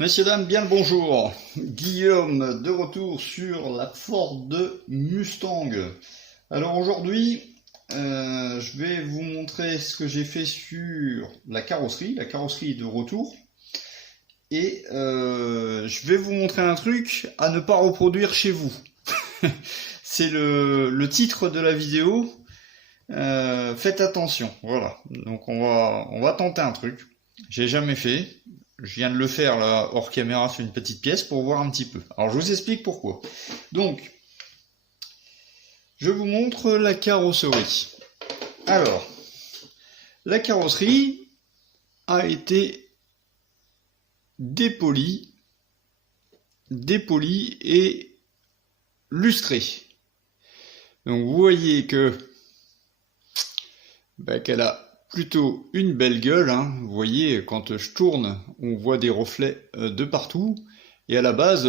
Messieurs, dames, bien le bonjour. Guillaume de retour sur la Ford Mustang. Alors aujourd'hui, je vais vous montrer ce que j'ai fait sur la carrosserie. La carrosserie est de retour. Et je vais vous montrer un truc à ne pas reproduire chez vous. C'est le titre de la vidéo. Faites attention. Voilà. Donc on va tenter un truc. J'ai jamais fait. Je viens de le faire là hors caméra sur une petite pièce pour voir un petit peu. Alors je vous explique pourquoi. Donc, je vous montre la carrosserie. Alors, la carrosserie a été dépolie et lustrée. Donc vous voyez que qu'elle a plutôt une belle gueule, hein. Vous voyez, quand je tourne, on voit des reflets de partout. Et à la base,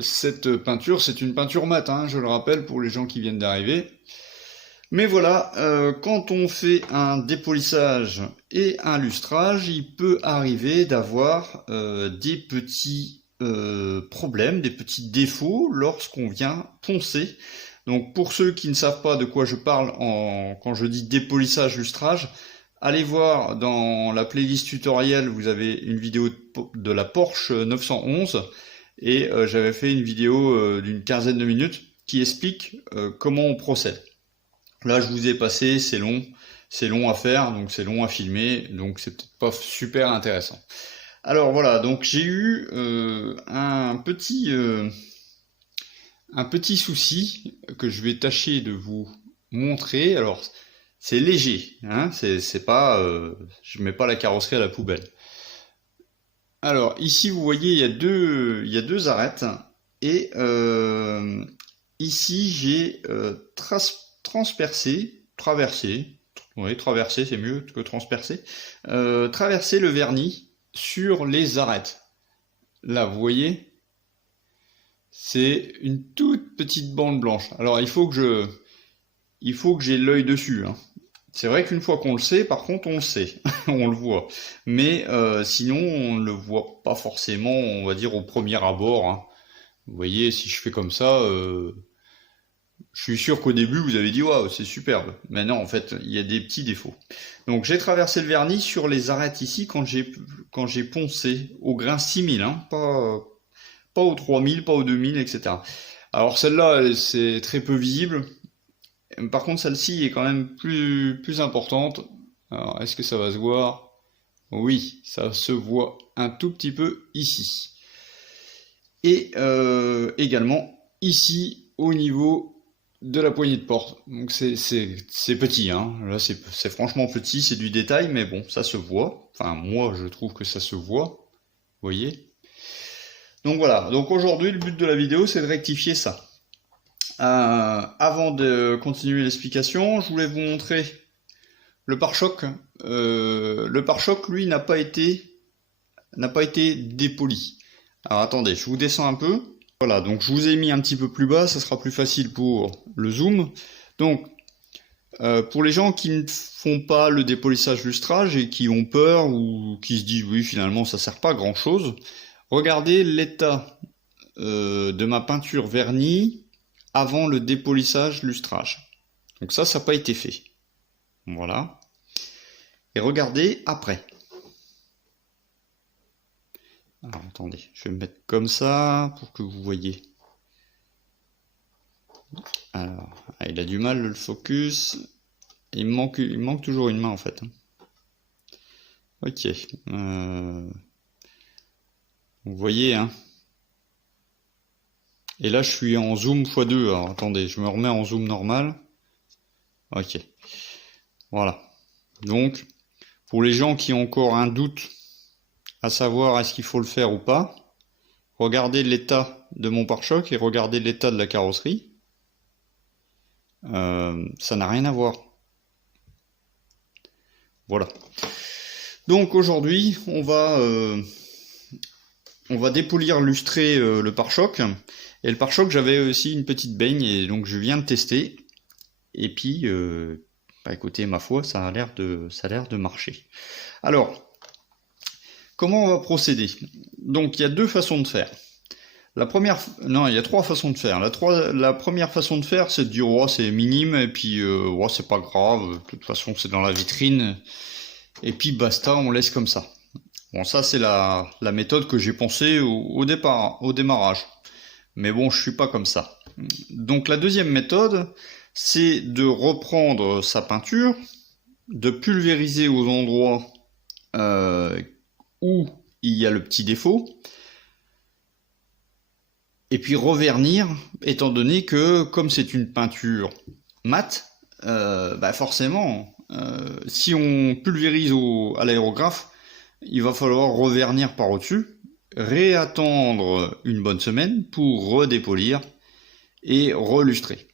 cette peinture, c'est une peinture mate, hein, je le rappelle pour les gens qui viennent d'arriver. Mais voilà, quand on fait un dépolissage et un lustrage, il peut arriver d'avoir des petits problèmes, des petits défauts lorsqu'on vient poncer. Donc pour ceux qui ne savent pas de quoi je parle quand je dis dépolissage, lustrage, allez voir dans la playlist tutoriel, vous avez une vidéo de la Porsche 911 et j'avais fait une vidéo d'une quinzaine de minutes qui explique comment on procède. Là je vous ai passé, c'est long à faire, donc c'est long à filmer, donc c'est peut-être pas super intéressant. Alors voilà, donc j'ai eu un petit souci que je vais tâcher de vous montrer. Alors c'est léger, hein, c'est pas, je mets pas la carrosserie à la poubelle. Alors ici vous voyez il y a deux arêtes et ici j'ai traversé c'est mieux que transpercé, traversé le vernis sur les arêtes. Là vous voyez, c'est une toute petite bande blanche. Alors il faut que j'ai l'œil dessus, hein. C'est vrai qu'une fois qu'on le sait, par contre, on le sait, on le voit. Mais sinon, on ne le voit pas forcément, on va dire, au premier abord, hein. Vous voyez, si je fais comme ça, je suis sûr qu'au début, vous avez dit « Waouh, c'est superbe ». Mais non, en fait, il y a des petits défauts. Donc, j'ai traversé le vernis sur les arêtes ici quand j'ai poncé au grain 6000, hein, pas au 3000, pas au 2000, etc. Alors, celle-là, c'est très peu visible. Par contre, celle-ci est quand même plus importante. Alors, est-ce que ça va se voir? Oui, ça se voit un tout petit peu ici. Et également ici, au niveau de la poignée de porte. Donc c'est petit, hein. Là, c'est franchement petit, c'est du détail, mais bon, ça se voit. Enfin, moi, je trouve que ça se voit. Vous voyez? Donc voilà. Donc aujourd'hui, le but de la vidéo, c'est de rectifier ça. Avant de continuer l'explication, je voulais vous montrer le pare-choc. Le pare-choc, lui, n'a pas été dépoli. Alors attendez, je vous descends un peu. Voilà, donc je vous ai mis un petit peu plus bas, ça sera plus facile pour le zoom. Donc, pour les gens qui ne font pas le dépolissage lustrage et qui ont peur ou qui se disent oui, finalement, ça sert pas à grand chose, regardez l'état de ma peinture vernis avant le dépolissage lustrage. Donc ça n'a pas été fait. Voilà. Et regardez après. Alors attendez, je vais me mettre comme ça pour que vous voyez. Alors, il a du mal le focus. Il me manque toujours une main en fait. Ok. Vous voyez, hein. Et là, je suis en zoom x2. Alors, attendez, je me remets en zoom normal. Ok. Voilà. Donc, pour les gens qui ont encore un doute à savoir est-ce qu'il faut le faire ou pas, regardez l'état de mon pare-choc et regardez l'état de la carrosserie. Ça n'a rien à voir. Voilà. Donc, aujourd'hui, on va dépolir, lustrer le pare-choc. Et le pare-choc, j'avais aussi une petite baigne, et donc je viens de tester. Et puis, écoutez, ma foi, ça a l'air de marcher. Alors, Comment on va procéder? Donc il y a deux façons de faire. Non, il y a trois façons de faire. La première façon de faire, c'est de dire oh, c'est minime et puis oh, c'est pas grave. De toute façon, c'est dans la vitrine et puis basta, on laisse comme ça. Bon, ça c'est la méthode que j'ai pensée au départ, au démarrage. Mais bon, je suis pas comme ça. Donc la deuxième méthode, c'est de reprendre sa peinture, de pulvériser aux endroits où il y a le petit défaut, et puis revernir, étant donné que comme c'est une peinture mate, forcément, si on pulvérise à l'aérographe, il va falloir revernir par au-dessus, réattendre une bonne semaine pour redépolir et relustrer.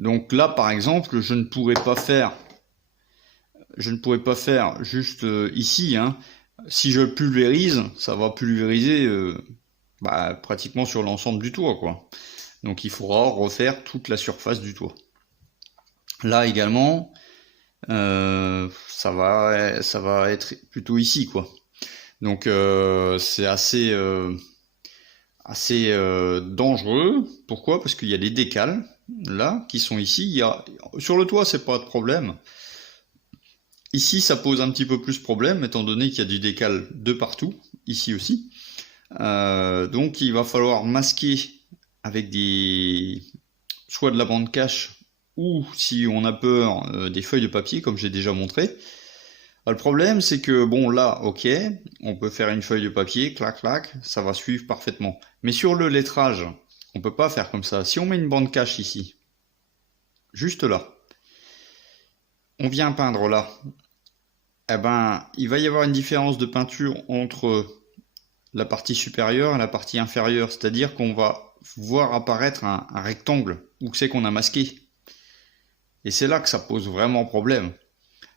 Donc là, par exemple, je ne pourrais pas faire juste ici. Hein. Si je pulvérise, ça va pulvériser pratiquement sur l'ensemble du toit, quoi. Donc il faudra refaire toute la surface du toit. Là également, ça va être plutôt ici, quoi. Donc c'est assez dangereux. Pourquoi? Parce qu'il y a des décales là qui sont ici. Sur le toit, c'est pas de problème. Ici, ça pose un petit peu plus problème, étant donné qu'il y a du décal de partout, ici aussi. Donc il va falloir masquer avec soit de la bande cache, ou si on a peur, des feuilles de papier, comme j'ai déjà montré. Le problème, c'est que, bon, là, ok, on peut faire une feuille de papier, clac, clac, ça va suivre parfaitement. Mais sur le lettrage, on peut pas faire comme ça. Si on met une bande cache ici, juste là, on vient peindre là, eh ben, il va y avoir une différence de peinture entre la partie supérieure et la partie inférieure. C'est-à-dire qu'on va voir apparaître un rectangle où c'est qu'on a masqué. Et c'est là que ça pose vraiment problème.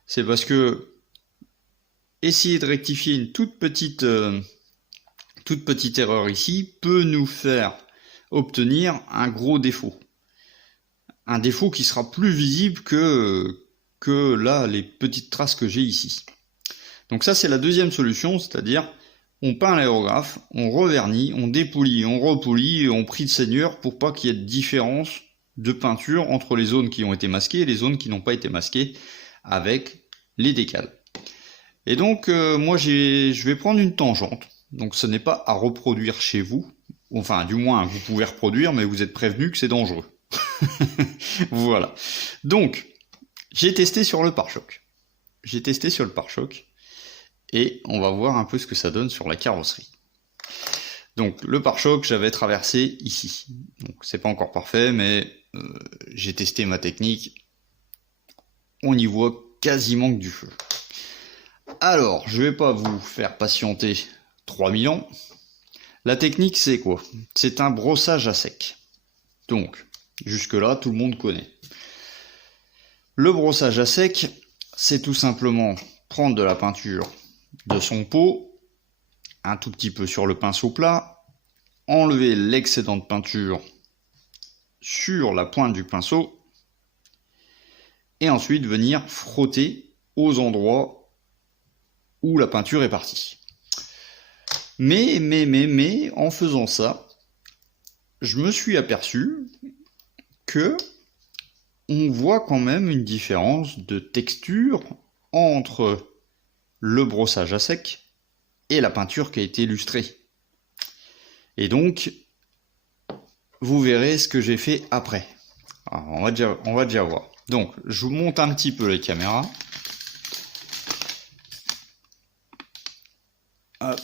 C'est parce que essayer de rectifier une toute petite erreur ici peut nous faire obtenir un gros défaut. Un défaut qui sera plus visible que là, les petites traces que j'ai ici. Donc ça, c'est la deuxième solution, c'est-à-dire on peint l'aérographe, on revernit, on dépolie, on repolie, et on prie de seigneur pour pas qu'il y ait de différence de peinture entre les zones qui ont été masquées et les zones qui n'ont pas été masquées avec les décales. Et donc, moi, je vais prendre une tangente. Donc, ce n'est pas à reproduire chez vous. Enfin, du moins, vous pouvez reproduire, mais vous êtes prévenu que c'est dangereux. Voilà. Donc, j'ai testé sur le pare-choc. Et on va voir un peu ce que ça donne sur la carrosserie. Donc, le pare-choc, j'avais traversé ici. Donc, c'est pas encore parfait, mais j'ai testé ma technique. On y voit quasiment que du feu. Alors, je vais pas vous faire patienter 3000 ans. La technique, c'est quoi? C'est un brossage à sec. Donc, jusque-là, tout le monde connaît. Le brossage à sec, c'est tout simplement prendre de la peinture de son pot, un tout petit peu sur le pinceau plat, enlever l'excédent de peinture sur la pointe du pinceau, et ensuite venir frotter aux endroits où la peinture est partie. Mais, en faisant ça, je me suis aperçu que on voit quand même une différence de texture entre le brossage à sec et la peinture qui a été illustrée. Et donc, vous verrez ce que j'ai fait après. Alors, on va déjà voir. Donc, je vous monte un petit peu les caméras. Hop.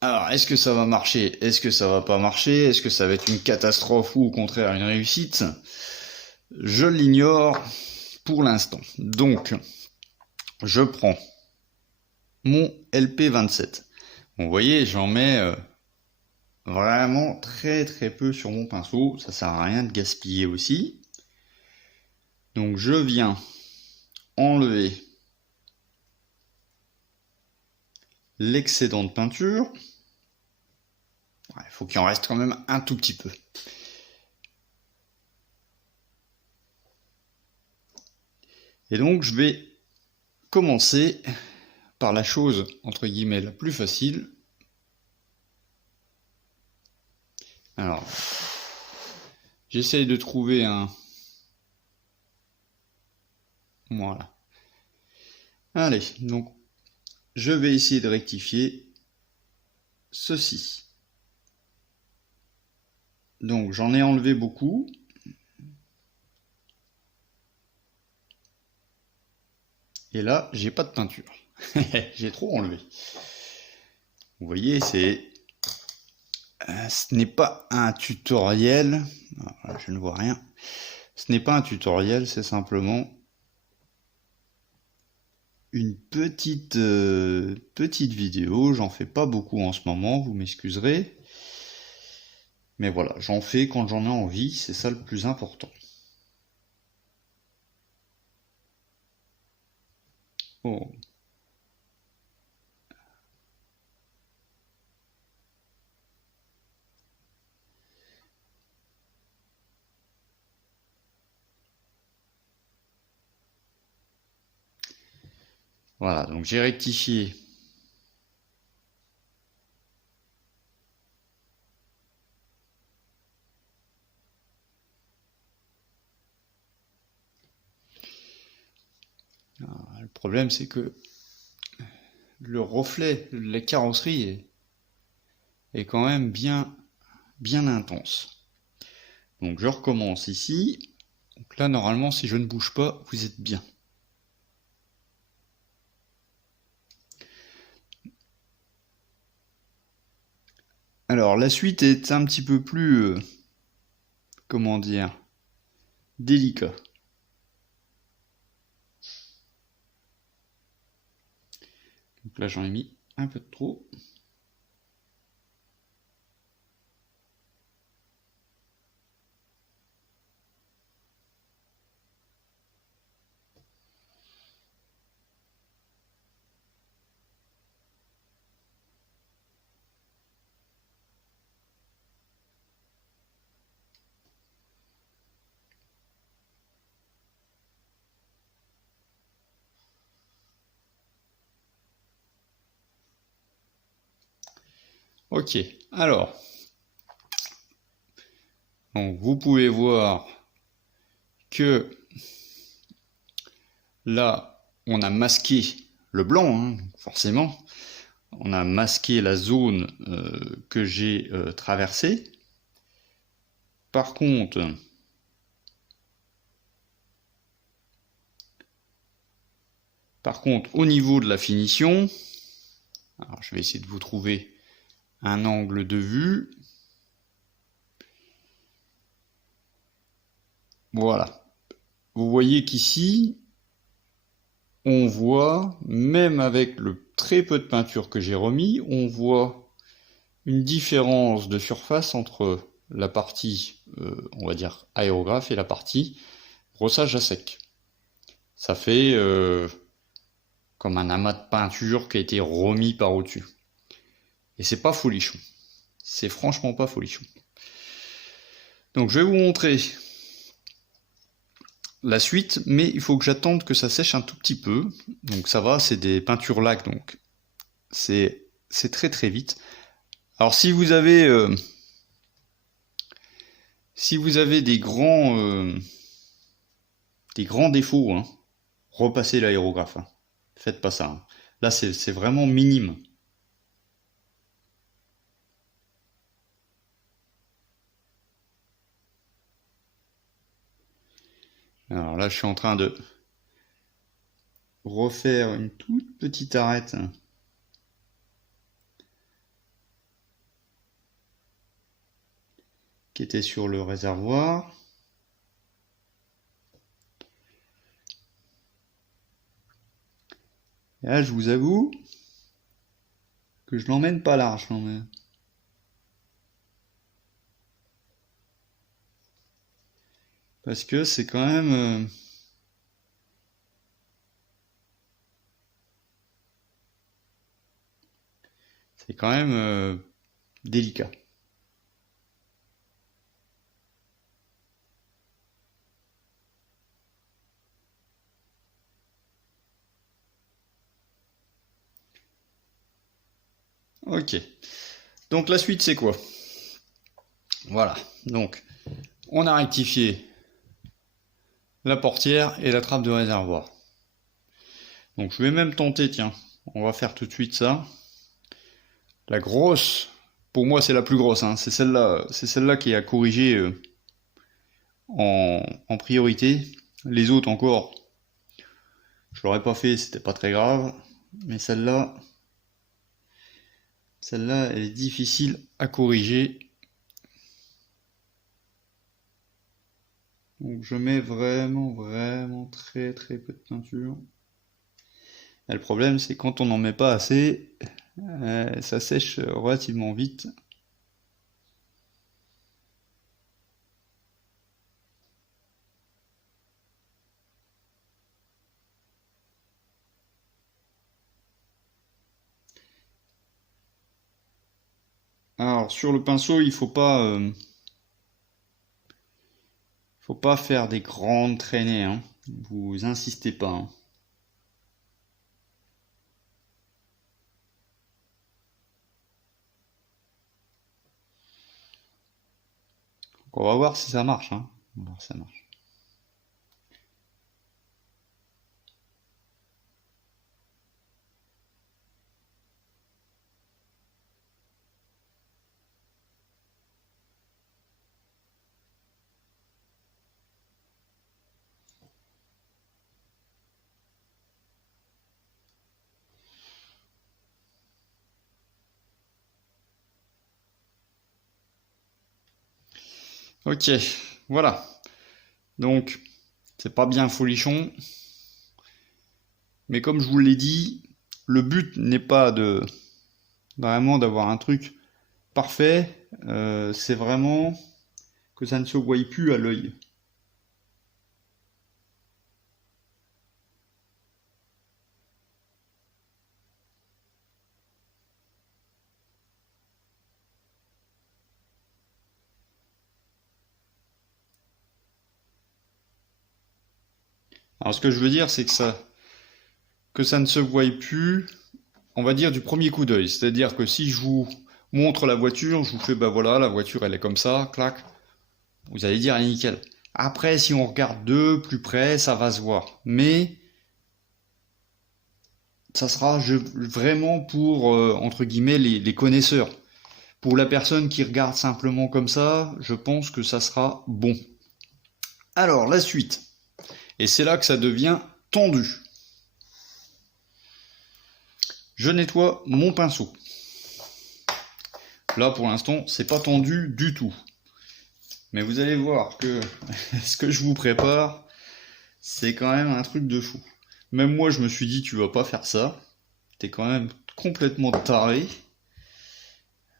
Alors, est-ce que ça va marcher? Est-ce que ça va pas marcher? Est-ce que ça va être une catastrophe ou au contraire une réussite? Je l'ignore pour l'instant. Donc, je prends mon LP27. Bon, vous voyez, j'en mets vraiment très très peu sur mon pinceau. Ça sert à rien de gaspiller aussi. Donc, je viens enlever l'excédent de peinture. Il faut qu'il en reste quand même un tout petit peu. Et donc je vais commencer par la chose, entre guillemets, la plus facile. Alors, j'essaye de trouver un... Voilà. Allez, donc, je vais essayer de rectifier ceci. Donc, j'en ai enlevé beaucoup. Et là, j'ai pas de peinture. J'ai trop enlevé. Vous voyez, ce n'est pas un tutoriel. Voilà, je ne vois rien. Ce n'est pas un tutoriel, c'est simplement une petite vidéo. J'en fais pas beaucoup en ce moment, vous m'excuserez. Mais voilà, j'en fais quand j'en ai envie, c'est ça le plus important. Oh. Voilà, donc j'ai rectifié. Le problème, c'est que le reflet de la carrosserie est quand même bien intense. Donc je recommence ici. Donc là, normalement, si je ne bouge pas, vous êtes bien. Alors la suite est un petit peu plus, comment dire, délicat. Donc là, j'en ai mis un peu de trop. Ok, alors, donc vous pouvez voir que là, on a masqué le blanc, hein, forcément. On a masqué la zone que j'ai traversée. Par contre, au niveau de la finition, alors je vais essayer de vous trouver un angle de vue. Voilà. Vous voyez qu'ici, on voit, même avec le très peu de peinture que j'ai remis, on voit une différence de surface entre la partie, on va dire, aérographe et la partie brossage à sec. Ça fait comme un amas de peinture qui a été remis par au-dessus. Et c'est pas folichon. C'est franchement pas folichon. Donc je vais vous montrer la suite, mais il faut que j'attende que ça sèche un tout petit peu. Donc ça va, c'est des peintures lac, donc c'est très très vite. Alors si vous avez des grands défauts, hein, repassez l'aérographe. Hein. Faites pas ça. Hein. Là c'est vraiment minime. Alors là je suis en train de refaire une toute petite arête. Hein, qui était sur le réservoir. Et là, je vous avoue que je l'emmène pas large. Parce que c'est quand même... c'est quand même délicat. Ok. Donc la suite c'est quoi? Voilà. Donc on a rectifié la portière et la trappe de réservoir. Donc je vais même tenter, tiens, on va faire tout de suite ça. La grosse, pour moi c'est la plus grosse, hein, c'est celle-là qui est à corriger en priorité. Les autres encore, je l'aurais pas fait, c'était pas très grave. Mais celle-là, elle est difficile à corriger. Donc je mets vraiment très peu de peinture. Et le problème c'est quand on n'en met pas assez, ça sèche relativement vite. Alors sur le pinceau, il faut pas faire des grandes traînées, hein. Vous insistez pas, hein. On va voir si ça marche, hein. On va voir si ça marche. Ok, voilà. Donc, c'est pas bien folichon. Mais comme je vous l'ai dit, le but n'est pas de vraiment d'avoir un truc parfait. C'est vraiment que ça ne se voie plus à l'œil. Alors ce que je veux dire, c'est que ça ne se voie plus, on va dire, du premier coup d'œil. C'est-à-dire que si je vous montre la voiture, je vous fais, bah voilà, la voiture elle est comme ça, clac, vous allez dire, elle est nickel. Après, si on regarde de plus près, ça va se voir. Mais ça sera vraiment pour, entre guillemets, les connaisseurs. Pour la personne qui regarde simplement comme ça, je pense que ça sera bon. Alors, la suite. Et c'est là que ça devient tendu. Je nettoie mon pinceau. Là, pour l'instant, c'est pas tendu du tout. Mais vous allez voir que ce que je vous prépare, c'est quand même un truc de fou. Même moi, je me suis dit, tu vas pas faire ça. T'es quand même complètement taré.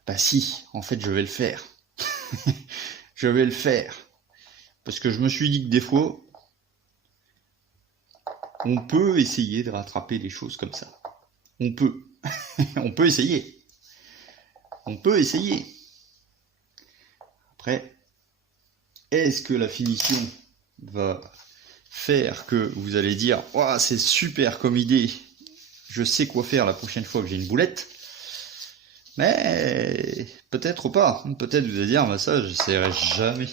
Bah si, en fait, je vais le faire. Je vais le faire. Parce que je me suis dit que des fois, on peut essayer de rattraper les choses comme ça. On peut. On peut essayer. On peut essayer. Après, est-ce que la finition va faire que vous allez dire oh, c'est super comme idée, je sais quoi faire la prochaine fois que j'ai une boulette? Mais peut-être pas. Peut-être vous allez dire bah ça, j'essaierai jamais.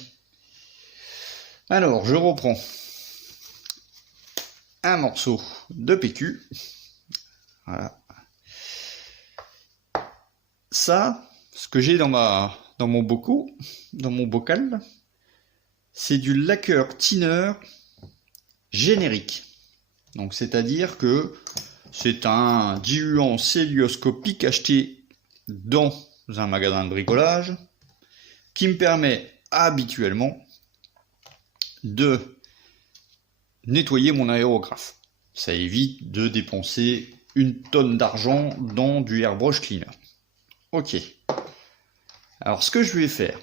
Alors, je reprends un morceau de PQ. Voilà. Ça, ce que j'ai dans mon bocal, c'est du lacquer thinner générique. Donc, c'est-à-dire que c'est un diluant celluloscopique acheté dans un magasin de bricolage qui me permet habituellement de nettoyer mon aérographe. Ça évite de dépenser une tonne d'argent dans du airbrush cleaner. Ok. Alors ce que je vais faire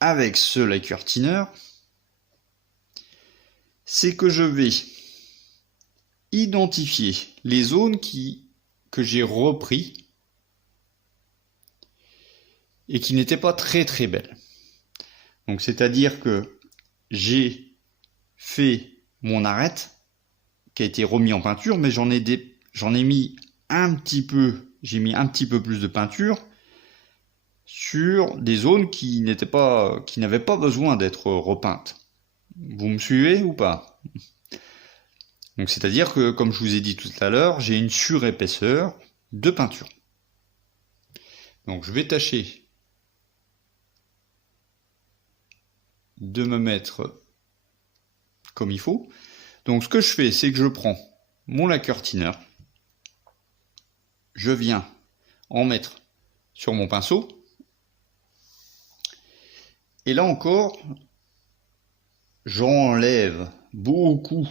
avec ce lacquer thinner, c'est que je vais identifier les zones que j'ai repris et qui n'étaient pas très belles. Donc c'est-à-dire que j'ai fait mon arête qui a été remis en peinture, mais j'en ai mis un petit peu, j'ai mis un petit peu plus de peinture sur des zones qui n'avaient pas besoin d'être repeintes. Vous me suivez ou pas? Donc c'est-à-dire que, comme je vous ai dit tout à l'heure, j'ai une surépaisseur de peinture. Donc je vais tâcher de me mettre comme il faut. Donc ce que je fais, c'est que je prends mon lacquer thinner, je viens en mettre sur mon pinceau, et là encore, j'enlève beaucoup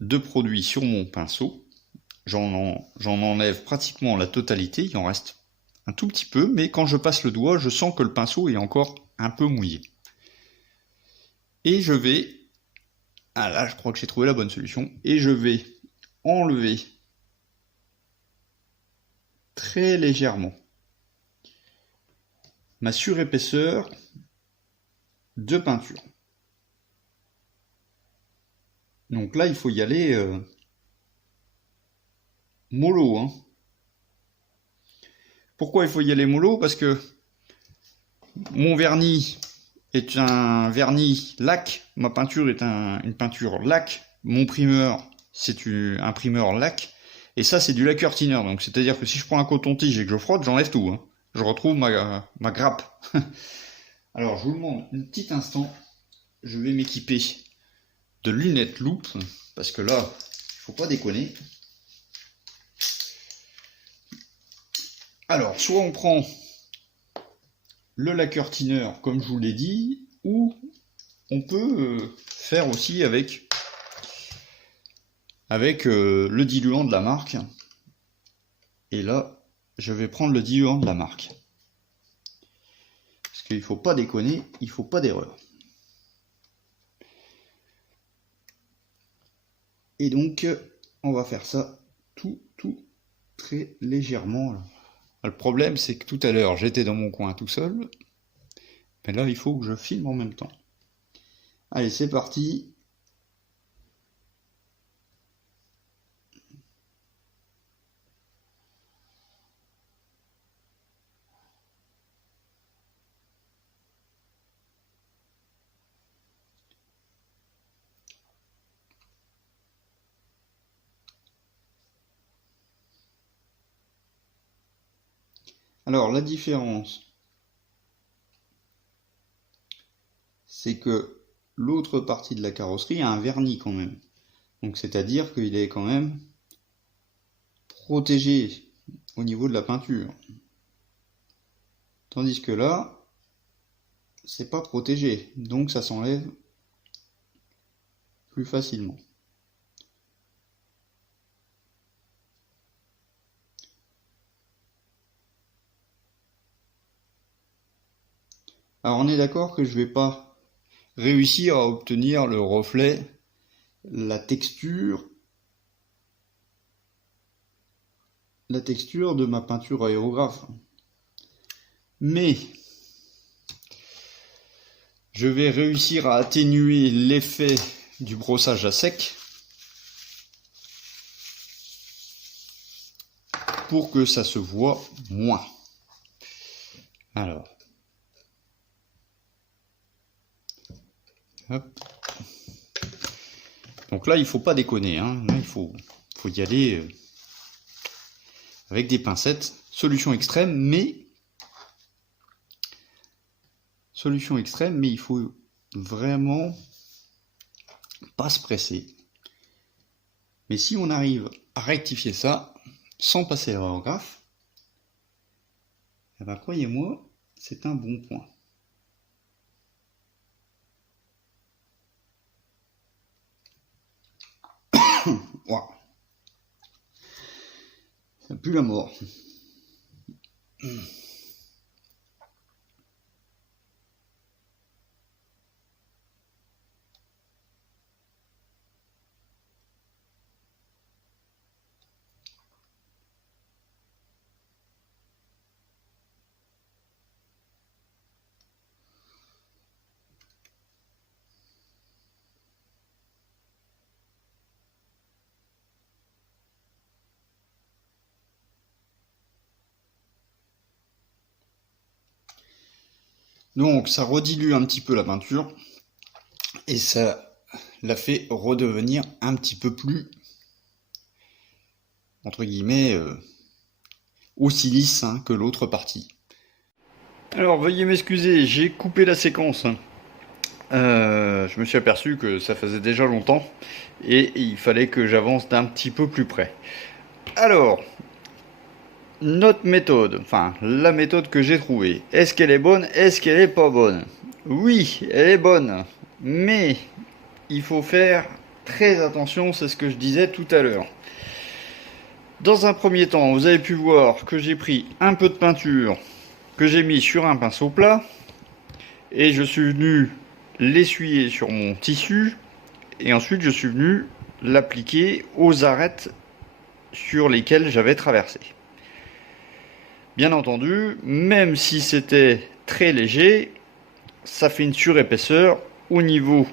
de produits sur mon pinceau. J'en enlève pratiquement la totalité, il en reste un tout petit peu, mais quand je passe le doigt, je sens que le pinceau est encore un peu mouillé. Et je vais, ah là je crois que j'ai trouvé la bonne solution, et je vais enlever très légèrement ma surépaisseur de peinture. Donc là il faut y aller mollo, hein. Pourquoi il faut y aller mollo? Parce que mon vernis est un vernis lac, ma peinture est une peinture lac, mon primeur c'est un primeur lac, et ça c'est du lacquer thinner, donc c'est à dire que si je prends un coton-tige et que je frotte, j'enlève tout, hein. Je retrouve ma grappe. Alors je vous demande un petit instant, je vais m'équiper de lunettes loupe, parce que là, il faut pas déconner. Alors, soit on prend le lacquer thinner, comme je vous l'ai dit, ou on peut faire aussi avec le diluant de la marque. Et là, je vais prendre le diluant de la marque. Parce qu'il ne faut pas déconner, il ne faut pas d'erreur. Et donc, on va faire ça tout très légèrement. Là. Le problème, c'est que tout à l'heure, j'étais dans mon coin tout seul. Mais là, il faut que je filme en même temps. Allez, c'est parti. Alors, la différence, c'est que l'autre partie de la carrosserie a un vernis quand même. Donc, c'est-à-dire qu'il est quand même protégé au niveau de la peinture. Tandis que là, c'est pas protégé. Donc, ça s'enlève plus facilement. Alors, on est d'accord que je vais pas réussir à obtenir le reflet, la texture de ma peinture aérographe. Mais je vais réussir à atténuer l'effet du brossage à sec pour que ça se voit moins. Alors, hop. Donc là, il faut pas déconner, hein. Là, il faut y aller avec des pincettes. Solution extrême, mais il faut vraiment pas se presser. Mais si on arrive à rectifier ça sans passer l'aérographe, eh ben, croyez-moi, c'est un bon point. Wow. Ça pue la mort. Donc ça redilue un petit peu la peinture et ça la fait redevenir un petit peu plus, entre guillemets, aussi lisse que l'autre partie. Alors veuillez m'excuser, j'ai coupé la séquence. Je me suis aperçu que ça faisait déjà longtemps et il fallait que j'avance d'un petit peu plus près. Alors, notre méthode, enfin la méthode que j'ai trouvée, est-ce qu'elle est bonne? Est-ce qu'elle est pas bonne? Oui, elle est bonne, mais il faut faire très attention, c'est ce que je disais tout à l'heure. Dans un premier temps, vous avez pu voir que j'ai pris un peu de peinture que j'ai mis sur un pinceau plat et je suis venu l'essuyer sur mon tissu et ensuite je suis venu l'appliquer aux arêtes sur lesquelles j'avais traversé. Bien entendu, même si c'était très léger, ça fait une surépaisseur au niveau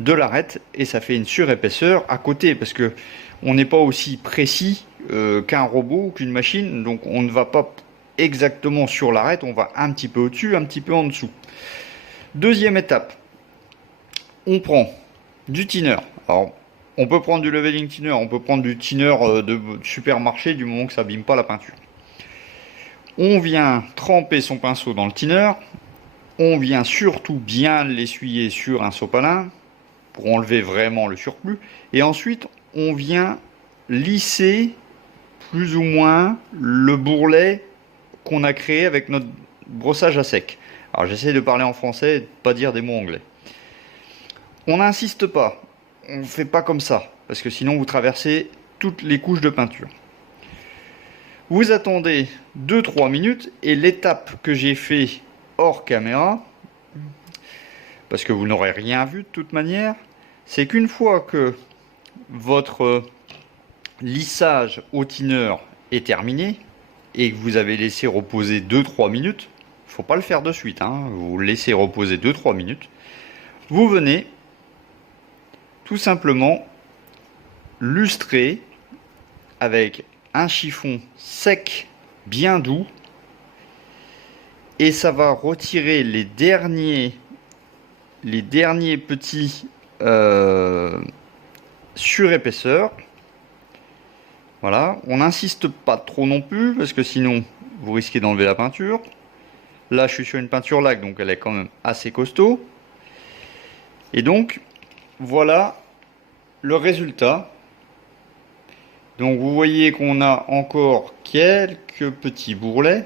de l'arête et ça fait une surépaisseur à côté parce que on n'est pas aussi précis qu'un robot ou qu'une machine, donc on ne va pas exactement sur l'arête, on va un petit peu au-dessus, un petit peu en dessous. Deuxième étape, on prend du thinner. Alors, on peut prendre du leveling thinner, on peut prendre du thinner de supermarché du moment que ça abîme pas la peinture. On vient tremper son pinceau dans le thinner. On vient surtout bien l'essuyer sur un sopalin pour enlever vraiment le surplus. Et ensuite, on vient lisser plus ou moins le bourrelet qu'on a créé avec notre brossage à sec. Alors j'essaie de parler en français et de pas dire des mots anglais. On n'insiste pas, on ne fait pas comme ça, parce que sinon vous traversez toutes les couches de peinture. Vous attendez 2-3 minutes et l'étape que j'ai fait hors caméra, parce que vous n'aurez rien vu de toute manière, c'est qu'une fois que votre lissage au thinner est terminé et que vous avez laissé reposer 2-3 minutes, il ne faut pas le faire de suite, vous laissez reposer 2-3 minutes, vous venez tout simplement lustrer avec un chiffon sec bien doux et ça va retirer les derniers petits surépaisseurs. Voilà, on n'insiste pas trop non plus parce que sinon vous risquez d'enlever la peinture. Là je suis sur une peinture laque donc elle est quand même assez costaud. Et donc voilà le résultat. Donc vous voyez qu'on a encore quelques petits bourrelets.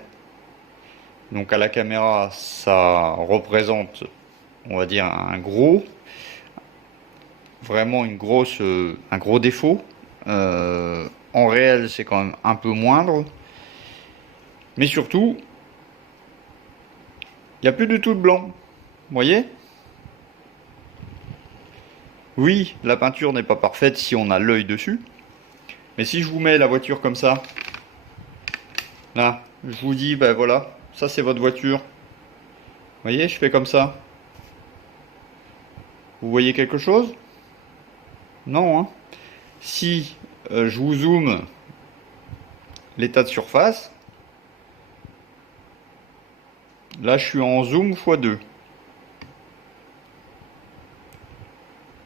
Donc à la caméra ça représente, on va dire, vraiment un gros défaut. En réel c'est quand même un peu moindre. Mais surtout, il n'y a plus du tout de blanc. Vous voyez ? Oui, la peinture n'est pas parfaite si on a l'œil dessus. Mais si je vous mets la voiture comme ça, là, je vous dis, ben voilà, ça c'est votre voiture. Vous voyez, je fais comme ça. Vous voyez quelque chose? Non, hein? Si je vous zoome l'état de surface, là je suis en zoom x2. Vous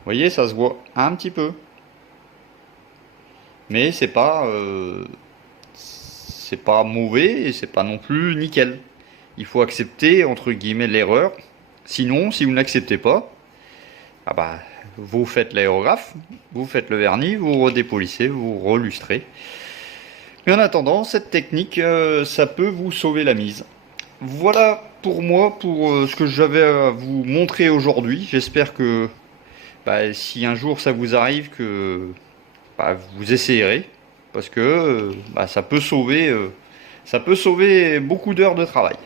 voyez, ça se voit un petit peu. Mais c'est pas mauvais et c'est pas non plus nickel. Il faut accepter entre guillemets l'erreur. Sinon, si vous n'acceptez pas, ah bah, vous faites l'aérographe, vous faites le vernis, vous redépolissez, vous relustrez. Mais en attendant, cette technique, ça peut vous sauver la mise. Voilà pour moi, pour ce que j'avais à vous montrer aujourd'hui. J'espère que si un jour ça vous arrive, que vous essayerez, parce que ça peut sauver beaucoup d'heures de travail.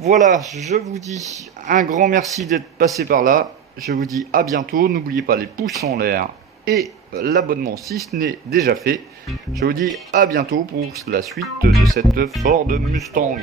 Voilà, je vous dis un grand merci d'être passé par là. Je vous dis à bientôt. N'oubliez pas les pouces en l'air et l'abonnement si ce n'est déjà fait. Je vous dis à bientôt pour la suite de cette Ford Mustang.